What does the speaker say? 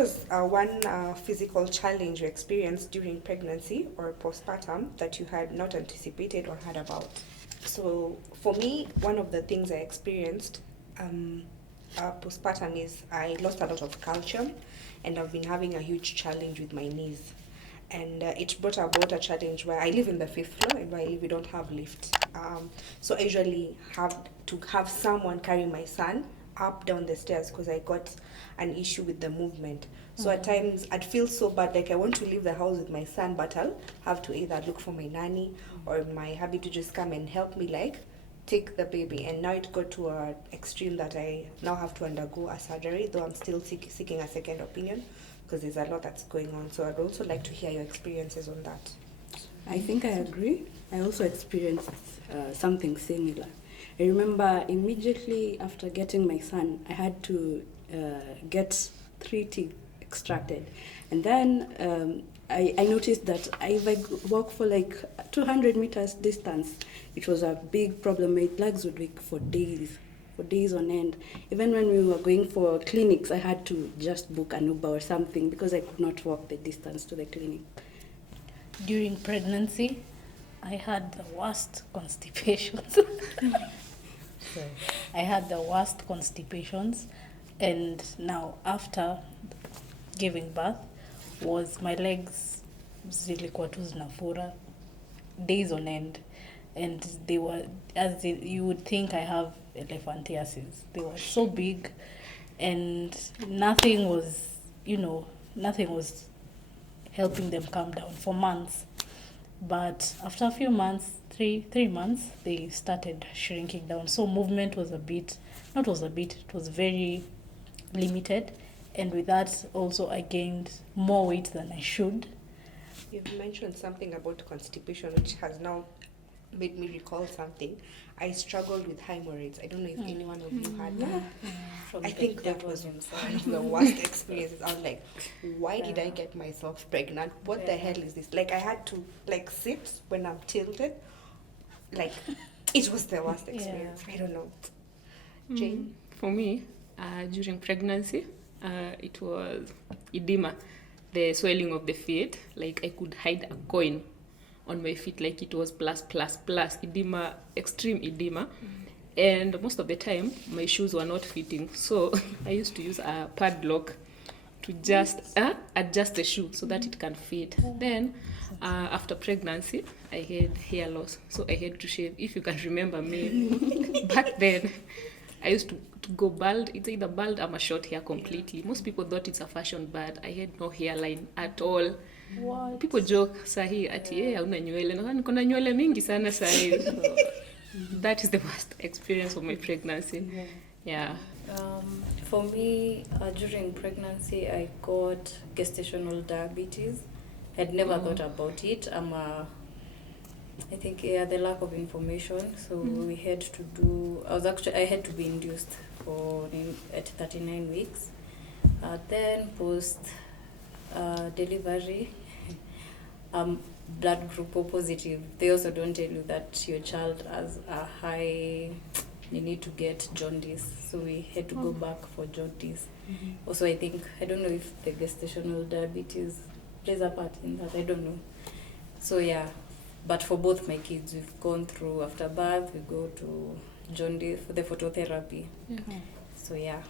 was one physical challenge you experienced during pregnancy or postpartum that you had not anticipated or heard about? So for me, one of the things I experienced postpartum is I lost a lot of calcium, and I've been having a huge challenge with my knees. And it brought about a challenge where I live in the fifth floor, and where I live, we don't have lift. So I usually have to have someone carry my son up down the stairs because I got an issue with the movement. So at times I'd feel so bad, like I want to leave the house with my son, but I'll have to either look for my nanny or my hubby to just come and help me, like take the baby. And now it got to an extreme that I now have to undergo a surgery, though I'm still seeking a second opinion because there's a lot that's going on. So I'd also like to hear your experiences on that. I think I agree. I also experienced something similar. I remember immediately after getting my son, I had to get 3 teeth extracted. And then I noticed that if I walk for like 200 meters distance, it was a big problem. My legs would ache for days on end. Even when we were going for clinics, I had to just book an Uber or something because I could not walk the distance to the clinic. During pregnancy, I had the worst constipations. I had the worst constipations, and now after giving birth, was my legs zilikuwa tu zinafura days on end, and they were you would think I have elephantiasis. They were so big, and nothing was helping them calm down for months. But after a few months, three months, they started shrinking down. So movement was it was very limited. And with that also I gained more weight than I should. You've mentioned something about constipation, which has now made me recall something. I struggled with hemorrhoids. I don't know if anyone of you had that. I think that was one of the worst experiences. I was like, why did I get myself pregnant? What the hell is this? Like, I had to sit when I'm tilted. Like, it was the worst experience. I don't know. Jane? For me, during pregnancy, it was edema, the swelling of the feet. Like, I could hide a coin on my feet, like it was plus edema, extreme edema. And most of the time my shoes were not fitting, so I used to use a padlock to just adjust the shoe so that it can fit. Then after pregnancy I had hair loss, so I had to shave. If you can remember me, back then I used to go bald. It's either bald or short hair completely. Most people thought it's a fashion, but I had no hairline at all. What? People joke sahi ati hauna nywele, na niko na nywele mingi sana sahi. So that is the worst experience of my pregnancy. Yeah. For me, during pregnancy, I got gestational diabetes. I'd never thought about it. I think the lack of information. So we had to do. I had to be induced at 39 weeks. Then post delivery, blood group O positive. They also don't tell you that your child has a high. You need to get jaundice, so we had to go back for jaundice. Also, I don't know if the gestational diabetes plays a part in that. I don't know. So yeah, but for both my kids, we've gone through after birth. We go to jaundice for the phototherapy. So yeah.